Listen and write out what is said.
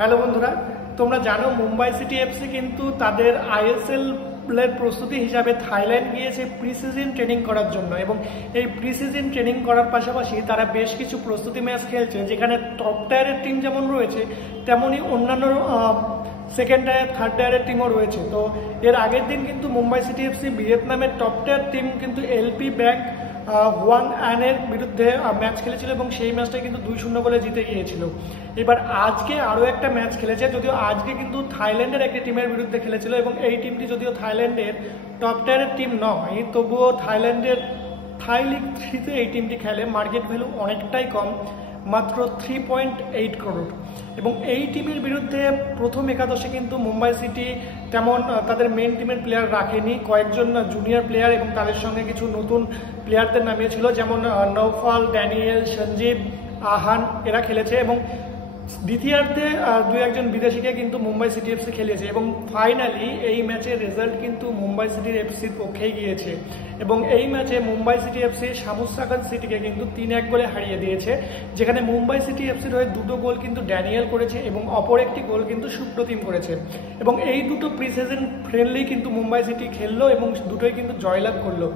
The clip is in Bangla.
হ্যালো বন্ধুরা, তোমরা জানো মুম্বাই সিটি এফসি কিন্তু তাদের আইএসএল এর প্রস্তুতি হিসাবে থাইল্যান্ড গিয়েছে প্রি সিজন ট্রেনিং করার জন্য এবং এই প্রি সিজন ট্রেনিং করার পাশাপাশি তারা বেশ কিছু প্রস্তুতি ম্যাচ খেলছে, যেখানে টপ টায়ারের টিম যেমন রয়েছে তেমনই অন্যান্য সেকেন্ড টায়ার থার্ড টায়ারের টিমও রয়েছে। তো এর আগের দিন কিন্তু মুম্বাই সিটি এফসি ভিয়েতনামের টপ টায়ার টিম কিন্তু এলপি ব্যাংক ওয়ান অ্যানের বিরুদ্ধে ম্যাচ খেলেছিল এবং সেই ম্যাচটা কিন্তু 2-0 গোলে জিতে গিয়েছিল। এবার আজকে আরও একটা ম্যাচ খেলেছে, যদিও আজকে কিন্তু থাইল্যান্ডের একটি টিমের বিরুদ্ধে খেলেছিল এবং এই টিমটি যদিও থাইল্যান্ডের টপ টায়ারের টিম নয়, তবুও থাইল্যান্ডের থাই লিগ 3-তে এই টিমটি খেলে। মার্কেট ভ্যালু অনেকটাই কম, মাত্র 3.8 করোড়। এবং এই টিমের বিরুদ্ধে প্রথম একাদশে কিন্তু মুম্বাই সিটি তেমন তাদের মেন টিমের প্লেয়ার রাখেনি, কয়েকজন জুনিয়র প্লেয়ার এবং তাদের সঙ্গে কিছু নতুন প্লেয়ারদের নামিয়েছিল, যেমন নৌফাল, ড্যানিয়েল, সঞ্জীব, আহান এরা খেলেছে এবং দ্বিতীয়ার্ধে দুই একজন বিদেশিকে কিন্তু মুম্বাই সিটি এফসি খেলেছে এবং ফাইনালি এই ম্যাচের রেজাল্ট কিন্তু মুম্বাই সিটি এফসির পক্ষেই গিয়েছে এবং এই ম্যাচে মুম্বাই সিটি এফসি শামুসাগান সিটিকে কিন্তু 3-1 গোলে হারিয়ে দিয়েছে, যেখানে মুম্বাই সিটি এফসির হয়ে দুটো গোল কিন্তু ড্যানিয়েল করেছে এবং অপর একটি গোল কিন্তু সুপ্রতিম করেছে এবং এই দুটো প্রি সিজন ফ্রেন্ডলি কিন্তু মুম্বাই সিটি খেললো এবং দুটোই কিন্তু জয়লাভ করলো।